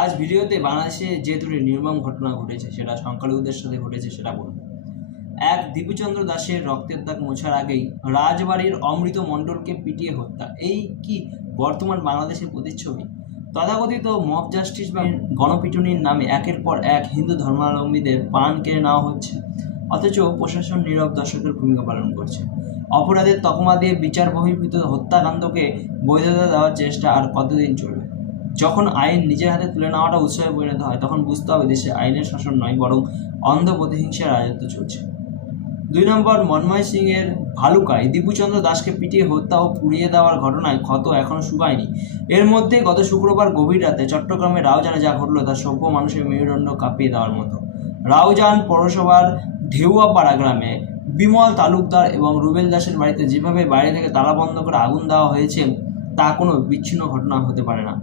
আজ ভিডিওতে বাংলাদেশে যে দুটি নির্মম ঘটনা ঘটেছে সেটা সংখ্যালঘুদের সাথে ঘটেছে সেটা বলব। এক, দীপুচন্দ্র দাসের রক্তের দাগ মোছার আগেই রাজবাড়ির অমৃত মণ্ডলকে পিটিয়ে হত্যা। এই কি বর্তমান বাংলাদেশের প্রতিচ্ছবি? তথাকথিত মব জাস্টিস বা গণপিটুনির নামে একের পর এক হিন্দু ধর্মাবলম্বীদের প্রাণ কেড়ে নেওয়া হচ্ছে, অথচ প্রশাসন নীরব দর্শকের ভূমিকা পালন করছে। অপরাধের তকমা দিয়ে বিচার বহির্ভূত হত্যাকাণ্ডকে বৈধতা দেওয়ার চেষ্টা আর কতদিন চলবে? যখন আইন নিজের হাতে তুলে নেওয়াটা উৎসবে পরিণত হয়, তখন বুঝতে হবে দেশে আইনের শাসন নয়, বরং অন্ধ প্রতিহিংসার রাজত্ব চলছে। 2 নম্বর, মন্ময় সিংয়ের ভালুকায় দীপুচন্দ্র দাসকে পিটিয়ে হত্যা ও পুড়িয়ে দেওয়ার ঘটনায় ক্ষত এখনও শুকায়নি। এর মধ্যে গত শুক্রবার গভীর রাতে চট্টগ্রামের রাউজানে যা ঘটল তা সভ্য মানুষের মেরুদণ্ড কাঁপিয়ে দেওয়ার মতো। রাউজান পৌরসভার ঢেউয়াপাড়া গ্রামে বিমল তালুকদার এবং রুবেল দাসের বাড়িতে যেভাবে বাইরে থেকে তালা বন্ধ করে আগুন দেওয়া হয়েছে তা কোনো বিচ্ছিন্ন ঘটনা হতে পারে না।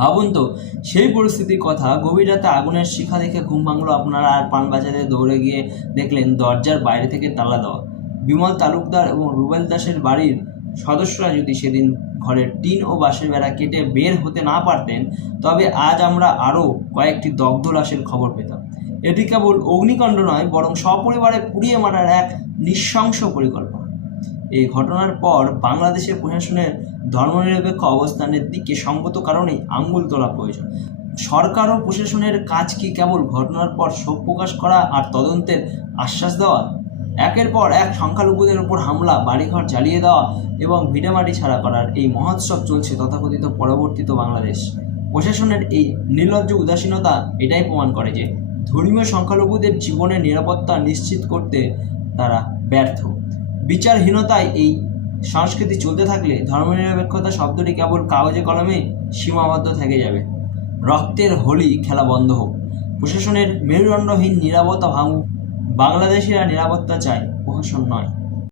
ভাবুন তো, সেই পরিস্থিতির কথা। গভীর রাতে আগুনের শিখা দেখে ঘুম ভাঙলো আপনারা, আর পান বাজারে দৌড়ে গিয়ে দেখলেন দরজার বাইরে থেকে তালা দেওয়া। বিমল তালুকদার এবং রুবেল দাসের বাড়ির সদস্যরা যদি সেদিন ঘরের টিন ও বাঁশের বেড়া কেটে বের হতে না পারতেন, তবে আজ আমরা আরও কয়েকটি দগ্ধ লাশের খবর পেতাম। এটি কেবল অগ্নিকাণ্ড নয়, বরং সপরিবারে পুড়িয়ে মারার এক নৃশংস পরিকল্পনা। এই ঘটনার পর বাংলাদেশের প্রশাসনের ধর্মনিরপেক্ষ অবস্থানের দিকে সঙ্গত কারণেই আঙুল তোলা প্রয়োজন। সরকার ও প্রশাসনের কাজ কি কেবল ঘটনার পর শোক প্রকাশ করা আর তদন্তের আশ্বাস দেওয়া? একের পর এক সংখ্যালঘুদের উপর হামলা, বাড়িঘর জ্বালিয়ে দেওয়া এবং ভিটামাটি ছাড়া করার এই মহোৎসব চলছে তথাকথিত পরবর্তিত বাংলাদেশ। প্রশাসনের এই নির্লজ্জ উদাসীনতা এটাই প্রমাণ করে যে ধর্মীয় সংখ্যালঘুদের জীবনের নিরাপত্তা নিশ্চিত করতে তারা ব্যর্থ। বিচারহীনতায় এই সংস্কৃতি চলতে থাকলে ধর্মনিরপেক্ষতা শব্দটি কেবল কাগজে কলমে সীমাবদ্ধ থেকে যাবে। রক্তের হোলি খেলা বন্ধ হোক, প্রশাসনের মেরুদণ্ডহীন নিরাপত্তা ভাঙুক। বাংলাদেশিরা নিরাপত্তা চায়, প্রশাসন নয়।